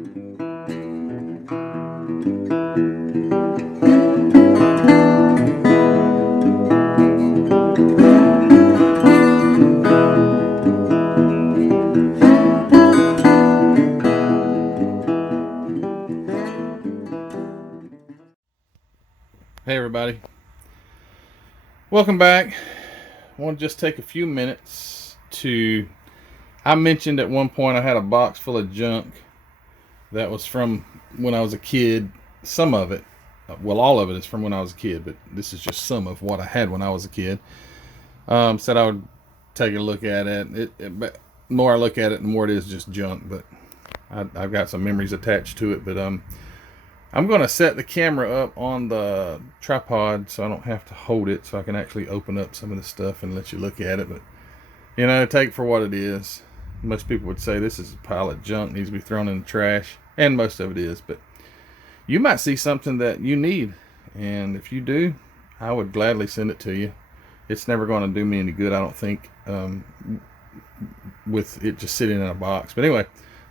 Hey everybody, welcome back. I want to just take a few minutes I mentioned at one point I had a box full of junk that was from when I was a kid. Some of it, well, all of it is from when I was a kid, but this is just some of what I had when I was a kid. Said I would take a look at it. But the more I look at it, the more it is just junk, but I've got some memories attached to it. But I'm going to set the camera up on the tripod so I don't have to hold it, so I can actually open up some of the stuff and let you look at it. But, you know, take it for what it is. Most people would say this is a pile of junk, needs to be thrown in the trash, and most of it is. But you might see something that you need, and if you do, I would gladly send it to you. It's never going to do me any good, I don't think, with it just sitting in a box. But anyway,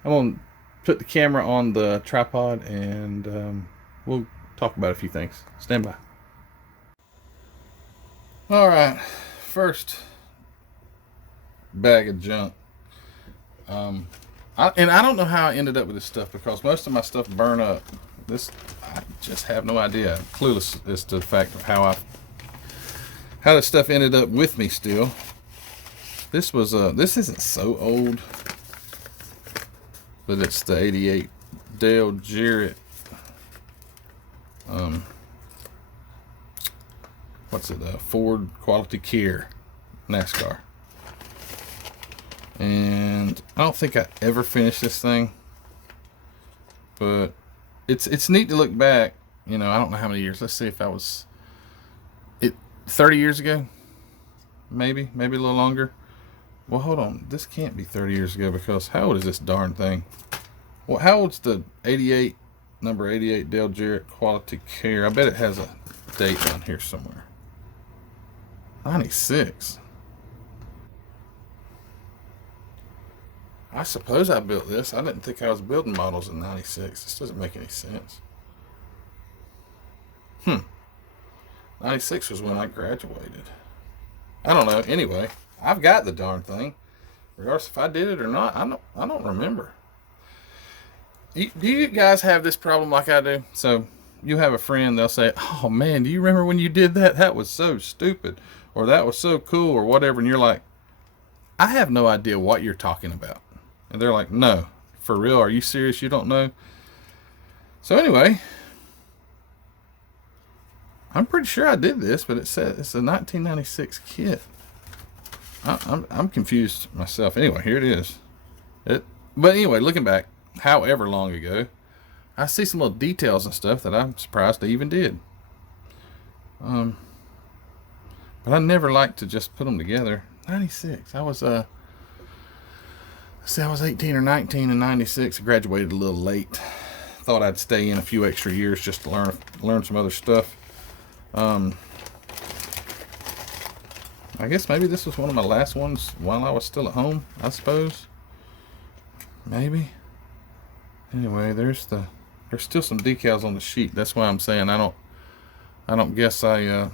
I'm going to put the camera on the tripod and we'll talk about a few things. Stand by. Alright, first bag of junk. I don't know how I ended up with this stuff because most of my stuff burned up. I just have no idea. I'm clueless as to the fact of how this stuff ended up with me still. This isn't so old, but it's the 88 Dale Jarrett. Ford Quality Care NASCAR. And I don't think I ever finished this thing, but it's neat to look back. You know, I don't know how many years. Let's see if 30 years ago, maybe a little longer. Well, hold on. This can't be 30 years ago because how old is this darn thing? Well, how old's the number 88 Dale Jarrett Quality Care? I bet it has a date on here somewhere. 96. I suppose I built this. I didn't think I was building models in 96. This doesn't make any sense. 96 was when I graduated. I don't know. Anyway, I've got the darn thing. Regardless if I did it or not, I don't remember. Do you guys have this problem like I do? So you have a friend, they'll say, "Oh man, do you remember when you did that? That was so stupid," or "That was so cool," or whatever, and you're like, "I have no idea what you're talking about." And they're like, "No, for real? Are you serious? You don't know?" So anyway, I'm pretty sure I did this, but it says it's a 1996 kit. I'm confused myself. Anyway, here it is. But anyway, looking back, however long ago, I see some little details and stuff that I'm surprised I even did. But I never liked to just put them together. 96. I was 18 or 19 in 96. I graduated a little late. Thought I'd stay in a few extra years just to learn some other stuff. I guess maybe this was one of my last ones while I was still at home, I suppose. Maybe. Anyway, there's still some decals on the sheet. That's why I'm saying I don't guess I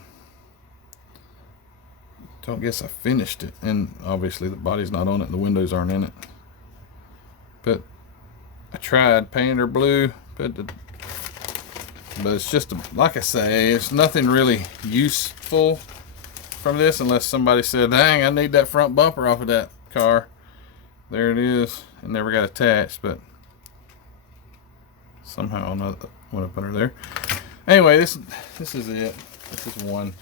finished it. And obviously the body's not on it and the windows aren't in it. But I tried painting her blue, but it's just like I say, it's nothing really useful from this unless somebody said, "Dang, I need that front bumper off of that car." There it is. It never got attached, but somehow another went up under there. Anyway, this is it. This is one.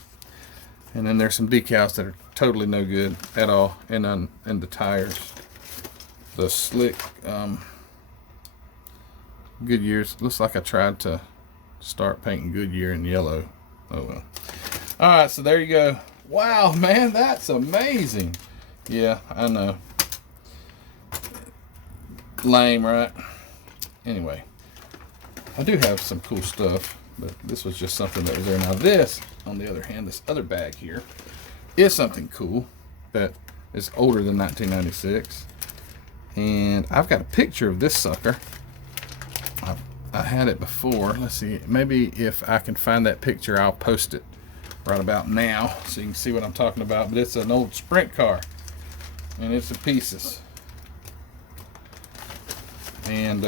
And then there's some decals that are totally no good at all, and the tires, the slick Goodyears. Looks like I tried to start painting Goodyear in yellow. Oh well. All right, so there you go. Wow, man, that's amazing. Yeah, I know. Lame, right? Anyway, I do have some cool stuff, but this was just something that was there. Now this, on the other hand, this other bag here is something cool that is older than 1996. And I've got a picture of this sucker I had it before. Let's see, maybe if I can find that picture, I'll post it right about now so you can see what I'm talking about. But it's an old sprint car, and it's in pieces. And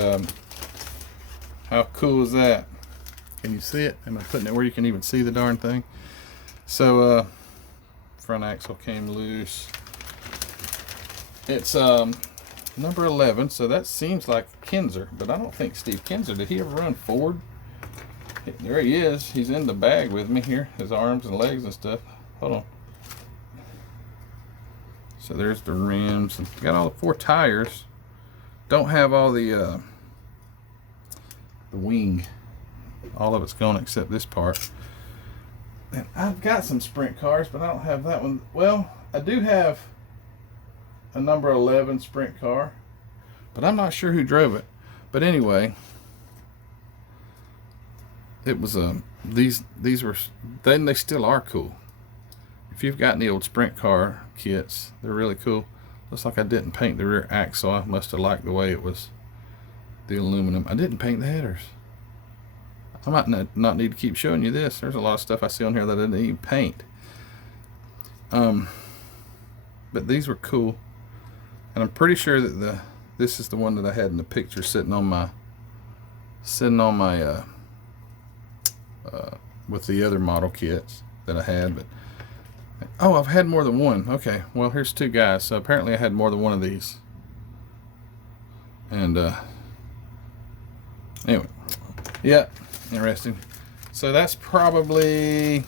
how cool is that? Can you see it? Am I putting it where you can even see the darn thing? So front axle came loose. It's number 11, so that seems like Kinzer, but I don't think Steve Kinzer, did he ever run Ford? There he is. He's in the bag with me here, his arms and legs and stuff. Hold on. So there's the rims. Got all the 4 tires. Don't have all the wing. All of it's gone except this part. And I've got some sprint cars, but I don't have that one. Well, I do have a number 11 sprint car, but I'm not sure who drove it. But anyway, it was these were, they still are cool. If you've got any old sprint car kits, they're really cool. Looks like I didn't paint the rear axle. I must have liked the way it was, the aluminum. I didn't paint the headers. I might not need to keep showing you this. There's a lot of stuff I see on here that I didn't even paint. But these were cool, and I'm pretty sure that this is the one that I had in the picture sitting on my with the other model kits that I had. But oh, I've had more than one. Okay, well, here's 2 guys. So apparently I had more than one of these. And anyway, yeah. Interesting. So that's probably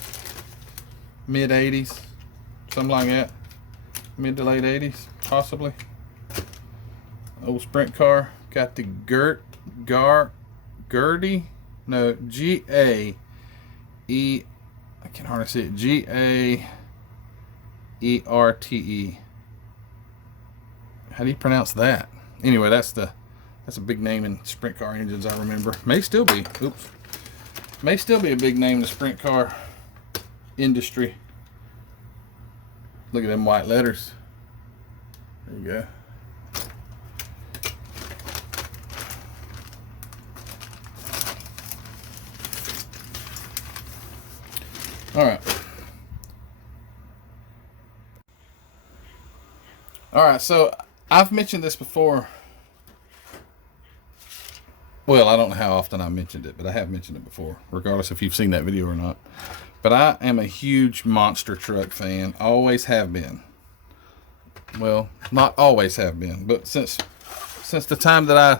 mid 80s, something like that. Mid to late 80s, possibly. Old sprint car. Got the G-A-E, I can hardly see it. G-A-E-R-T-E. How do you pronounce that? Anyway, that's a big name in sprint car engines, I remember. May still be. Oops. May still be a big name in the sprint car industry. Look at them white letters. There you go. All right, so I've mentioned this before. Well, I don't know how often I mentioned it, but I have mentioned it before, regardless if you've seen that video or not. But I am a huge monster truck fan. Always have been. Well, not always have been, but since the time that I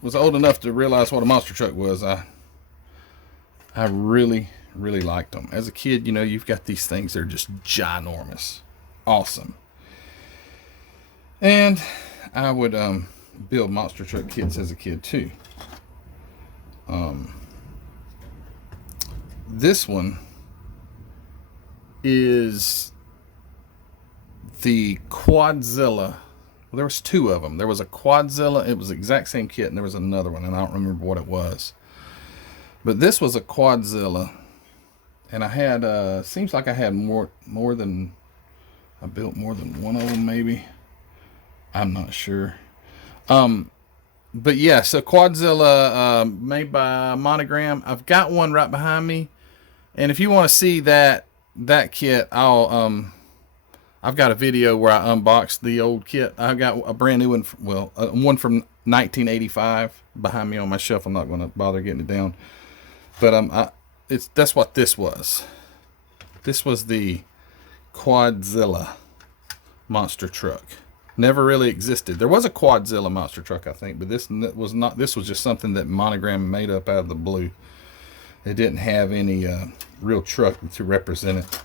was old enough to realize what a monster truck was, I really, really liked them. As a kid, you know, you've got these things that are just ginormous. Awesome. And I would build monster truck kits as a kid too. This one is the Quadzilla. Well, there was 2 of them. There was a Quadzilla. It was the exact same kit, and there was another one, and I don't remember what it was. But this was a Quadzilla, and I had seems like I had more than, I built more than one of them, maybe. I'm not sure. But yeah, so Quadzilla, made by Monogram. I've got one right behind me, and if you want to see that kit, I've got a video where I unboxed the old kit. I've got a brand new one, one from 1985 behind me on my shelf. I'm not going to bother getting it down, but that's what this was. This was the Quadzilla monster truck. Never really existed. There was a Quadzilla monster truck, I think, but this was not. This was just something that Monogram made up out of the blue. It didn't have any real truck to represent it.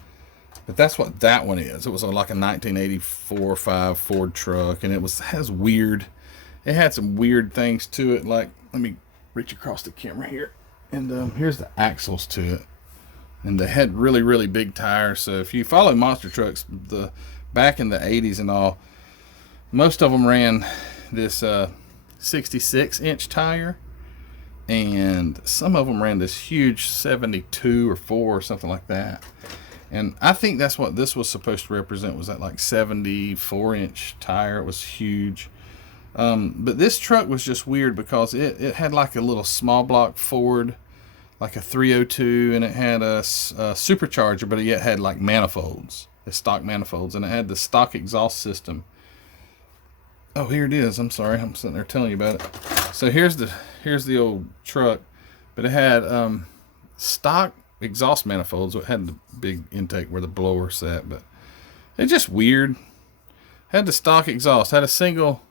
But that's what that one is. It was like a 1984 or 5 Ford truck, and it had some weird things to it. Like, let me reach across the camera here, and here's the axles to it. And they had really, really big tires. So if you follow monster trucks, back in the 80s and all, most of them ran this 66-inch tire, and some of them ran this huge 72 or 4 or something like that. And I think that's what this was supposed to represent, was that like 74-inch tire. It was huge. But this truck was just weird because it had like a little small block Ford, like a 302, and it had a supercharger, but it yet had like manifolds, the stock manifolds, and it had the stock exhaust system. Oh, here it is. I'm sorry, I'm sitting there telling you about it. So here's the old truck, but it had stock exhaust manifolds. It had the big intake where the blower sat, but it's just weird. Had the stock exhaust, had a single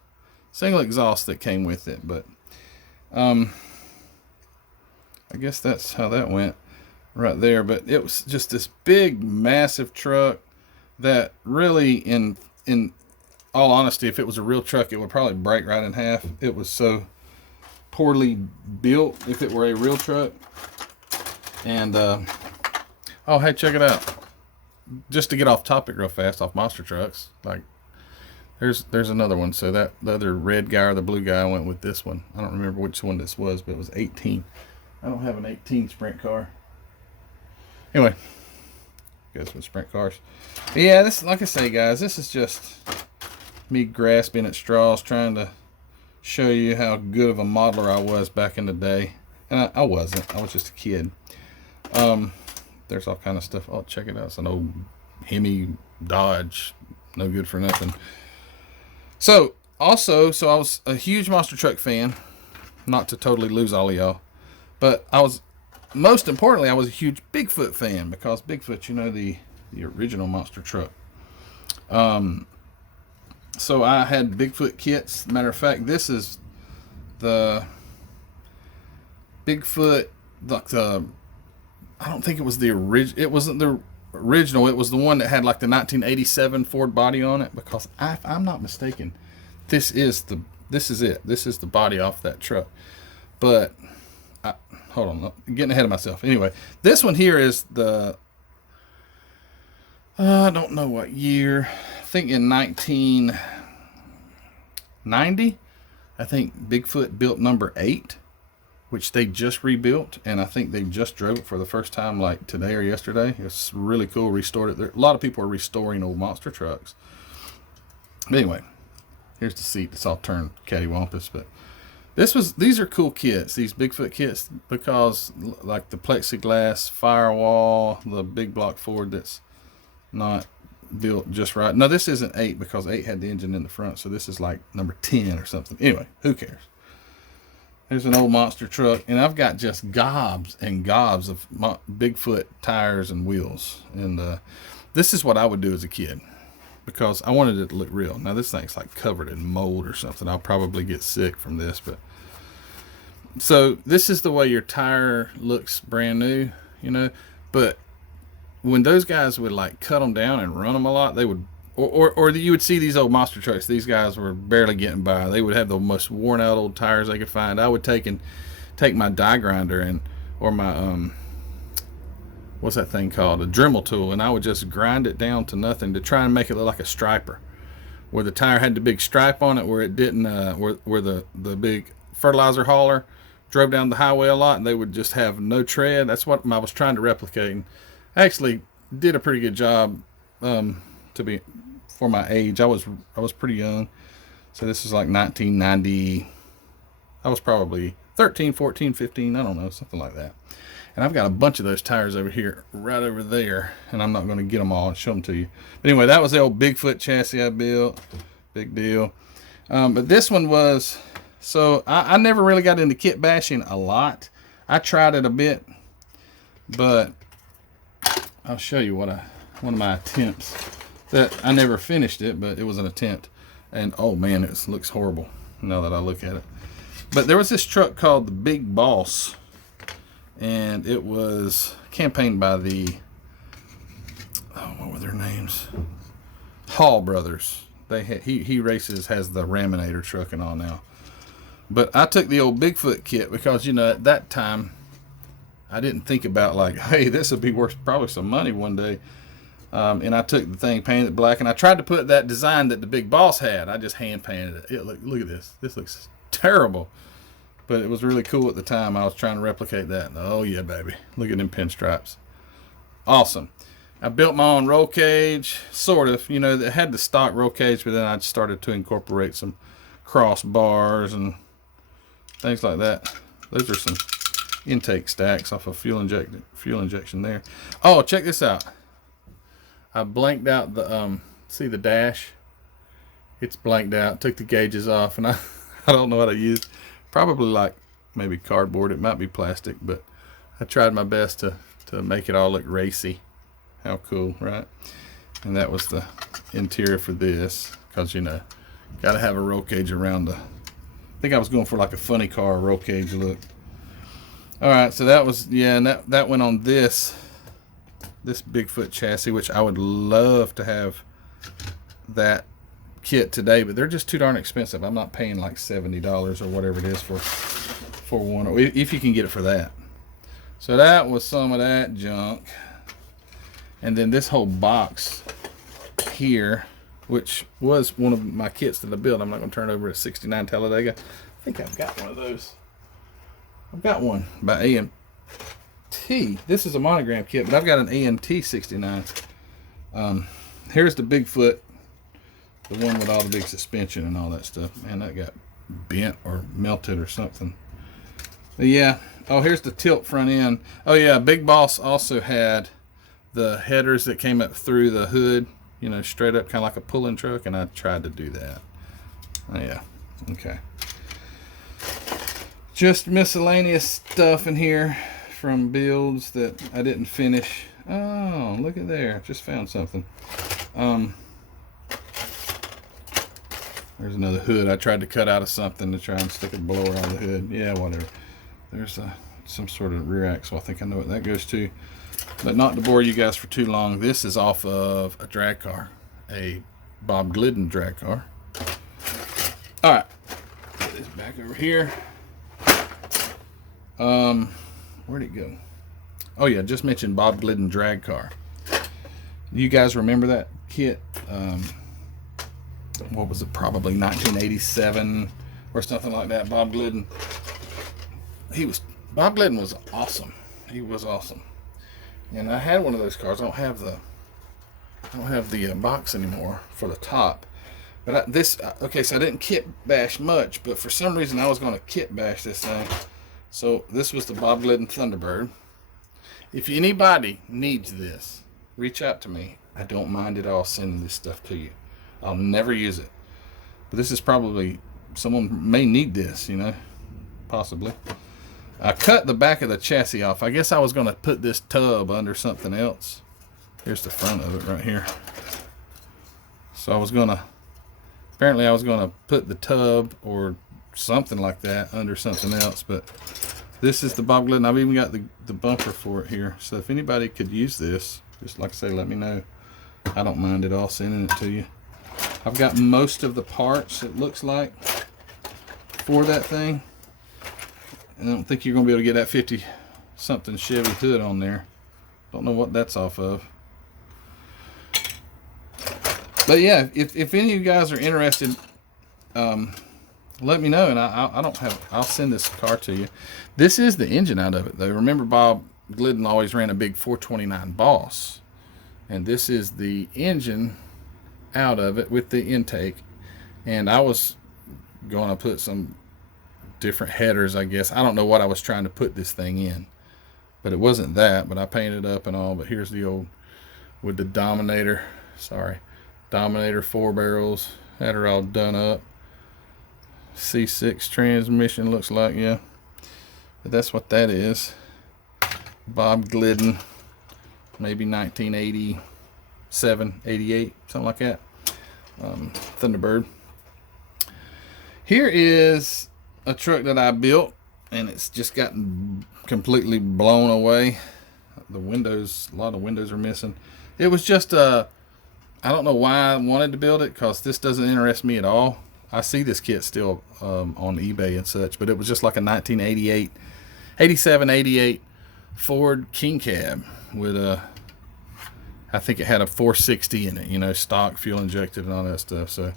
exhaust that came with it, but I guess that's how that went right there. But it was just this big, massive truck that really, in all honesty, if it was a real truck, it would probably break right in half. It was so poorly built if it were a real truck. And oh, hey, check it out. Just to get off topic real fast, off monster trucks, like there's another one. So that the other red guy or the blue guy, I went with this one. I don't remember which one this was, but it was 18. I don't have an 18 sprint car. Anyway, goes with sprint cars. But yeah, this, like I say, guys, this is just me grasping at straws, trying to show you how good of a modeler I was back in the day. And I wasn't. I was just a kid. There's all kind of stuff. Oh, check it out. It's an old Hemi Dodge. No good for nothing. So I was a huge monster truck fan. Not to totally lose all of y'all, but most importantly, I was a huge Bigfoot fan, because Bigfoot, you know, the original monster truck. So I had Bigfoot kits. Matter of fact, this is the Bigfoot, I don't think it was the original. It wasn't the original. It was the one that had like the 1987 Ford body on it, because if I'm not mistaken, this is it. This is the body off that truck. But hold on, I'm getting ahead of myself. Anyway, this one here is the I don't know what year. I think in 1990. I think Bigfoot built number 8, which they just rebuilt, and I think they just drove it for the first time like today or yesterday. It's really cool. Restored it. A lot of people are restoring old monster trucks. But anyway, here's the seat. It's all turned cattywampus, but these are cool kits, these Bigfoot kits, because like the plexiglass firewall, the big block Ford that's not built just right. No, this isn't 8, because 8 had the engine in the front, so this is like number 10 or something. Anyway, who cares? There's an old monster truck, and I've got just gobs and gobs of Bigfoot tires and wheels. And this is what I would do as a kid, because I wanted it to look real. Now this thing's like covered in mold or something. I'll probably get sick from this, but so this is the way your tire looks brand new, you know. But when those guys would like cut them down and run them a lot, they would, or you would see these old monster trucks. These guys were barely getting by. They would have the most worn out old tires they could find. I would take my die grinder or my what's that thing called, a Dremel tool, and I would just grind it down to nothing to try and make it look like a striper, where the tire had the big stripe on it, where it didn't, where the big fertilizer hauler drove down the highway a lot, and they would just have no tread. That's what I was trying to replicate. And I actually did a pretty good job, for my age. I was pretty young, so this is like 1990. I was probably 13, 14, 15, I don't know, something like that. And I've got a bunch of those tires over here, right over there, and I'm not going to get them all and show them to you. But anyway, that was the old Bigfoot chassis I built. Big deal. But this one was, so I never really got into kit bashing a lot. I tried it a bit, but I'll show you one of my attempts. That I never finished it, but it was an attempt. And oh man, it looks horrible now that I look at it. But there was this truck called the Big Boss, and it was campaigned by the, what were their names? Hall brothers. They had, he races, has the Raminator truck and all now. But I took the old Bigfoot kit because, you know, at that time I didn't think about like, hey, this would be worth probably some money one day. And I took the thing, painted it black, and I tried to put that design that the Big Boss had. I just hand painted it. Look at this. This looks terrible. But it was really cool at the time. I was trying to replicate that. Oh yeah, baby. Look at them pinstripes. Awesome. I built my own roll cage, sort of. You know, it had the stock roll cage, but then I started to incorporate some crossbars and things like that. Those are some intake stacks off of fuel injection there. Oh, check this out. I blanked out the see the dash? It's blanked out. Took the gauges off, and I don't know what I used. Probably like maybe cardboard. It might be plastic, but I tried my best to make it all look racy. How cool, right? And that was the interior for this, because, you know, got to have a roll cage around the... I think I was going for like a funny car roll cage look. All right, so that was, yeah, and that went on this Bigfoot chassis, which I would love to have that kit today, but they're just too darn expensive. I'm not paying like $70 or whatever it is for one, or if you can get it for that. So that was some of that junk. And then this whole box here, which was one of my kits that I built. I'm not going to turn over at 69 Talladega. I think I've got one of those. I've got one by AMT. This is a monogram kit, but I've got an AMT 69. Here's the Bigfoot, the one with all the big suspension and all that stuff. Man, that got bent or melted or something. But yeah. Oh, here's the tilt front end. Oh yeah, Big Boss also had the headers that came up through the hood, you know, straight up, kind of like a pulling truck, and I tried to do that. Oh yeah, okay. Just miscellaneous stuff in here from builds that I didn't finish. Oh, look at there, just found something. There's another hood I tried to cut out of something to try and stick a blower on the hood. Yeah, whatever. There's some sort of rear axle. I think I know what that goes to. But not to bore you guys for too long, this is off of a drag car, a Bob Glidden drag car. All right, put this back over here. Where'd it go? Oh yeah, just mentioned Bob Glidden drag car. You guys remember that kit? What was it? Probably 1987 or something like that. Bob Glidden. Bob Glidden was awesome. He was awesome. And I had one of those cars. I don't have the box anymore for the top. But okay, so I didn't kit bash much, but for some reason I was going to kit bash this thing. So this was the Bob Glidden Thunderbird. If anybody needs this, reach out to me. I don't mind at all sending this stuff to you. I'll never use it. But this is probably, someone may need this, you know, possibly. I cut the back of the chassis off. I guess I was going to put this tub under something else. Here's the front of it right here. So apparently I was going to put the tub or something like that under something else. But this is the Bob Glidden. I've even got the bumper for it here. So if anybody could use this, just like I say, let me know. I don't mind at all sending it to you. I've got most of the parts, it looks like, for that thing. I don't think you're going to be able to get that 50-something Chevy hood on there. Don't know what that's off of. But yeah, if any of you guys are interested, let me know, and I'll send this car to you. This is the engine out of it, though. Remember, Bob Glidden always ran a big 429 Boss, and this is the engine out of it with the intake. And I was going to put some different headers, I guess. I don't know what I was trying to put this thing in, but it wasn't that. But I painted up and all. But here's the old with the Dominator. Dominator 4 barrels. Had her all done up. C6 transmission looks like, yeah. But that's what that is. Bob Glidden, maybe 1987, 88, something like that. Thunderbird. Here is a truck that I built, and it's just gotten completely blown away. The windows, a lot of windows are missing. It was just I don't know why I wanted to build it, because this doesn't interest me at all. I see this kit still on eBay and such, but it was just like a 87, 88 Ford King Cab with I think it had a 460 in it, you know, stock, fuel injected and all that stuff. So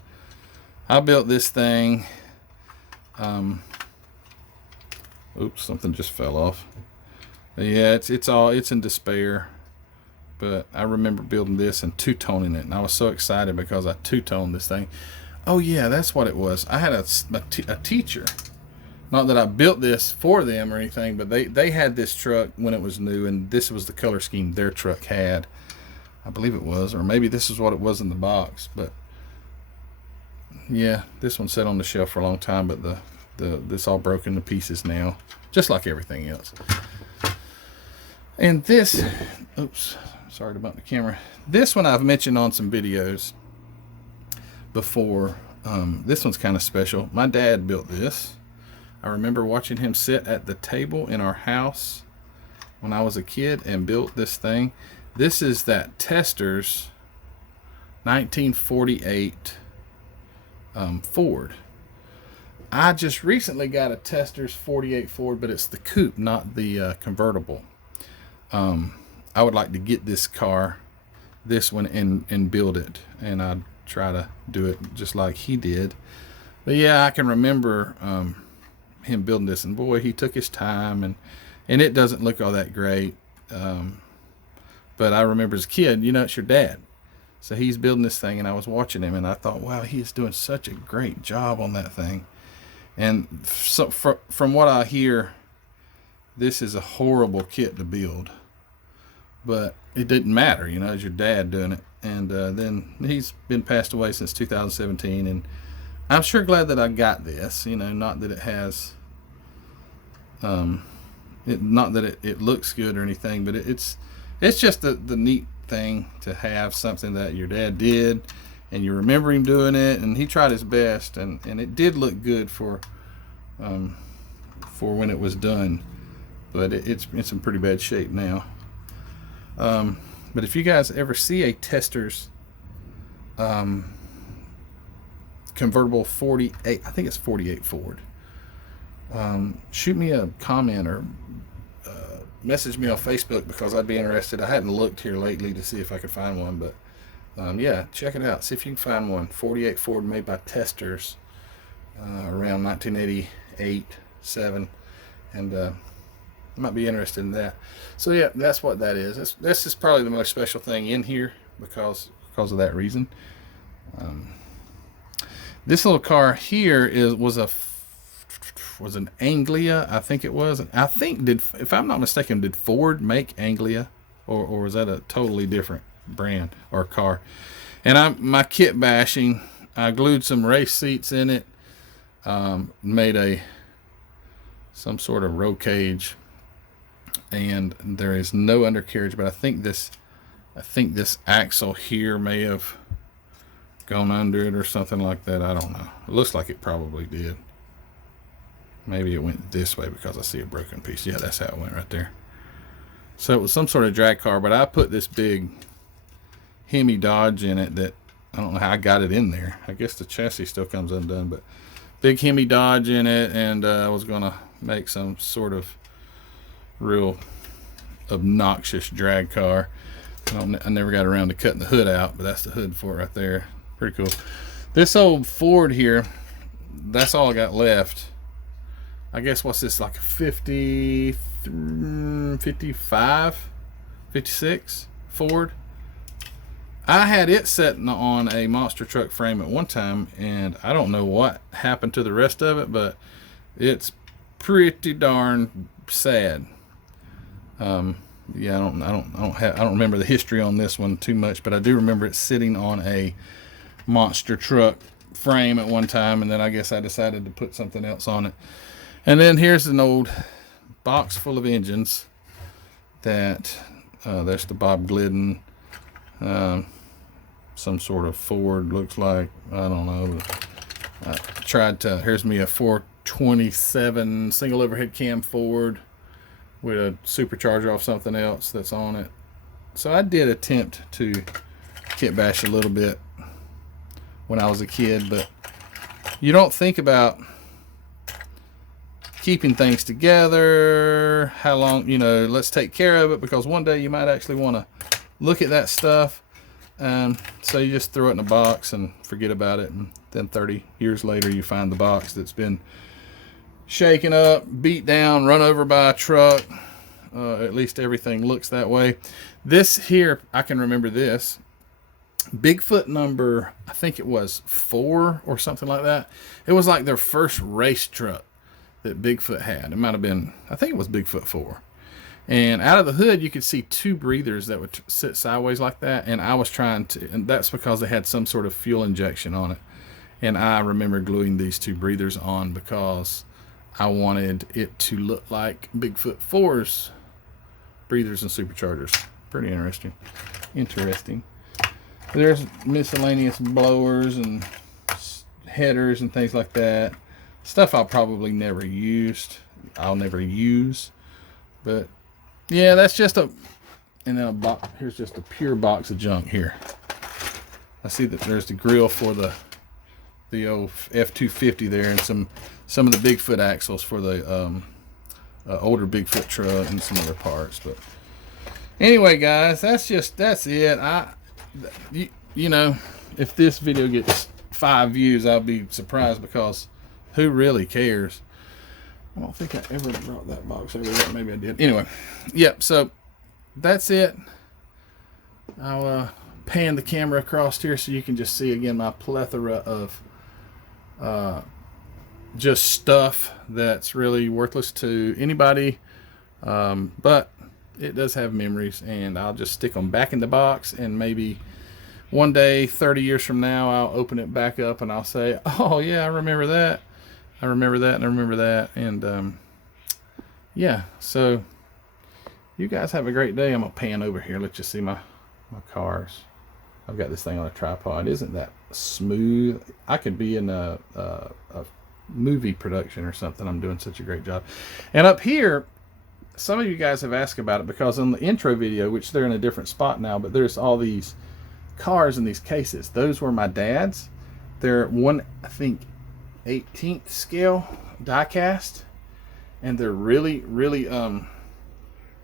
I built this thing. Oops, something just fell off. But yeah, it's in despair. But I remember building this and two-toning it, and I was so excited because I two-toned this thing. Oh yeah, that's what it was. I had a teacher. Not that I built this for them or anything, but they had this truck when it was new, and this was the color scheme their truck had. I believe it was, or maybe this is what it was in the box. But yeah, this one sat on the shelf for a long time, but this all broken to pieces now, just like everything else. And this, oops, sorry to bump the camera. This one I've mentioned on some videos before. This one's kind of special. My dad built this. I remember watching him sit at the table in our house when I was a kid and built this thing. This is that Testors 1948 Ford. I just recently got a Testors 48 Ford, but it's the coupe, not the convertible. I would like to get this car, this one, and build it, and I'd try to do it just like he did. But yeah, I can remember him building this, and boy, he took his time, and it doesn't look all that great. But I remember as a kid, you know, it's your dad, so he's building this thing, and I was watching him, and I thought, wow, he is doing such a great job on that thing. And so from what I hear, this is a horrible kit to build, but it didn't matter, you know, it's your dad doing it. And then he's been passed away since 2017, and I'm sure glad that I got this, you know, not that it has not that it looks good or anything, but it's just the neat thing to have something that your dad did, and you remember him doing it, and he tried his best, and it did look good for when it was done, but it's in some pretty bad shape now. But if you guys ever see a Testors convertible 48, I think it's 48 Ford, shoot me a comment or message me on Facebook, because I'd be interested. I hadn't looked here lately to see if I could find one, but yeah, check it out, see if you can find one. 48 Ford, made by Testors around 1988, 7, and I might be interested in that. So yeah, that's what that is. This is probably the most special thing in here because of that reason. This little car here was an Anglia, I think it was. I think, if I'm not mistaken, did Ford make Anglia, or was that a totally different brand or car? And my kit bashing, I glued some race seats in it, made some sort of roll cage, and there is no undercarriage, but I think this axle here may have gone under it or something like that. I don't know. It looks like it probably did. Maybe it went this way because I see a broken piece. Yeah, that's how it went right there. So it was some sort of drag car, but I put this big Hemi Dodge in it that I don't know how I got it in there. I guess the chassis still comes undone, but big Hemi Dodge in it, and I was gonna make some sort of real obnoxious drag car. I never got around to cutting the hood out, but that's the hood for it right there. Pretty cool. This old Ford here, that's all I got left. I guess, what's this, like a 50, 55, 56 Ford? I had it sitting on a monster truck frame at one time, and I don't know what happened to the rest of it, but it's pretty darn sad. Yeah, I don't remember the history on this one too much, but I do remember it sitting on a monster truck frame at one time, and then I guess I decided to put something else on it. And then here's an old box full of engines that there's the Bob Glidden, some sort of Ford, looks like, I don't know. I tried to, here's me a 427 single overhead cam Ford with a supercharger off something else that's on it. So I did attempt to kit bash a little bit when I was a kid, but you don't think about keeping things together, how long, you know, let's take care of it, because one day you might actually want to look at that stuff. So you just throw it in a box and forget about it, and then 30 years later you find the box that's been shaken up, beat down, run over by a truck. At least everything looks that way. This here, I can remember this. Bigfoot number, I think it was 4 or something like that. It was like their first race truck that Bigfoot had. It might have been, I think it was Bigfoot 4. And out of the hood, you could see 2 breathers that would sit sideways like that. And I was trying to, and that's because they had some sort of fuel injection on it. And I remember gluing these 2 breathers on because I wanted it to look like Bigfoot 4's breathers and superchargers. Pretty interesting. There's miscellaneous blowers and headers and things like that. Stuff I'll probably never use. But yeah, that's just a, and then a box. Here's just a pure box of junk here. I see that there's the grill for the old F-250 there, and some of the Bigfoot axles for the older Bigfoot truck and some other parts. But anyway, guys, that's it. You know, if this video gets 5 views, I'll be surprised, because who really cares? I don't think I ever brought that box over there. Maybe I did. Anyway, yep. So that's it. I'll pan the camera across here so you can just see again my plethora of just stuff that's really worthless to anybody, but it does have memories, and I'll just stick them back in the box, and maybe one day 30 years from now I'll open it back up and I'll say, oh yeah, I remember that, and I remember that. And yeah, so you guys have a great day. I'm gonna pan over here, let you see my cars. I've got this thing on a tripod. Isn't that smooth? I could be in a movie production or something. I'm doing such a great job. And up here, some of you guys have asked about it, because in the intro video, which they're in a different spot now, but there's all these cars in these cases. Those were my dad's. They're I think 18th scale die cast, and they're really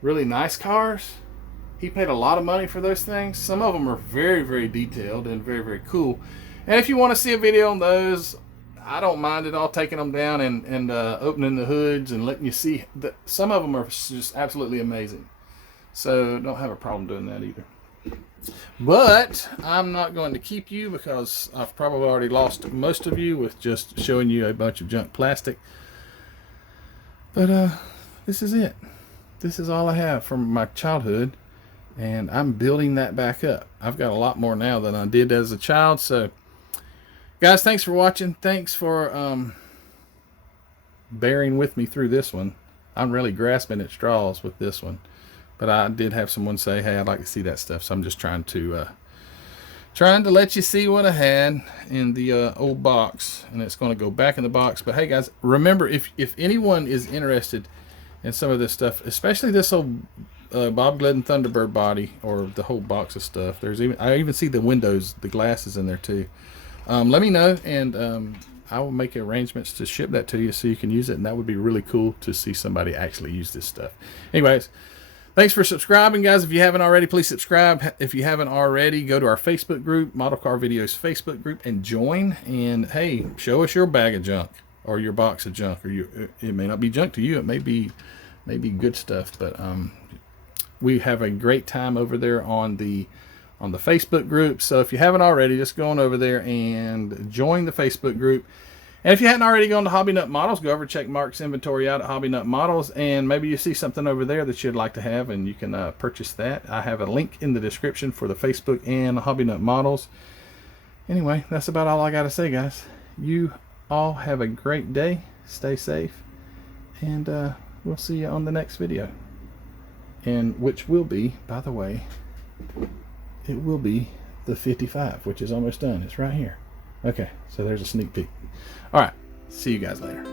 nice cars. He paid a lot of money for those things. Some of them are very, very detailed and very, very cool. And if you want to see a video on those, I don't mind at all taking them down and opening the hoods and letting you see. Some of them are just absolutely amazing. So don't have a problem doing that either. But I'm not going to keep you, because I've probably already lost most of you with just showing you a bunch of junk plastic. But this is it. This is all I have from my childhood. And I'm building that back up. I've got a lot more now than I did as a child. So, guys, thanks for watching. Thanks for bearing with me through this one. I'm really grasping at straws with this one. But I did have someone say, hey, I'd like to see that stuff. So I'm just trying to let you see what I had in the old box. And it's going to go back in the box. But, hey, guys, remember, if anyone is interested in some of this stuff, especially this old Bob Glidden Thunderbird body, or the whole box of stuff. I even see the windows, the glasses in there too. Let me know, and I will make arrangements to ship that to you so you can use it. And that would be really cool to see somebody actually use this stuff. Anyways, thanks for subscribing, guys. If you haven't already, please subscribe. If you haven't already, go to our Facebook group, Model Car Videos Facebook group, and join. And hey, show us your bag of junk or your box of junk. Or it may not be junk to you. It may be good stuff, but we have a great time over there on the Facebook group. So if you haven't already, just go on over there and join the Facebook group. And if you hadn't already gone to Hobby Nut Models, go over and check Mark's inventory out at Hobby Nut Models, and maybe you see something over there that you'd like to have, and you can purchase that. I have a link in the description for the Facebook and Hobby Nut Models. Anyway, that's about all I got to say, guys. You all have a great day. Stay safe, and we'll see you on the next video. And which will be, by the way, it will be the 55, which is almost done. It's right here. Okay, so there's a sneak peek. All right, see you guys later.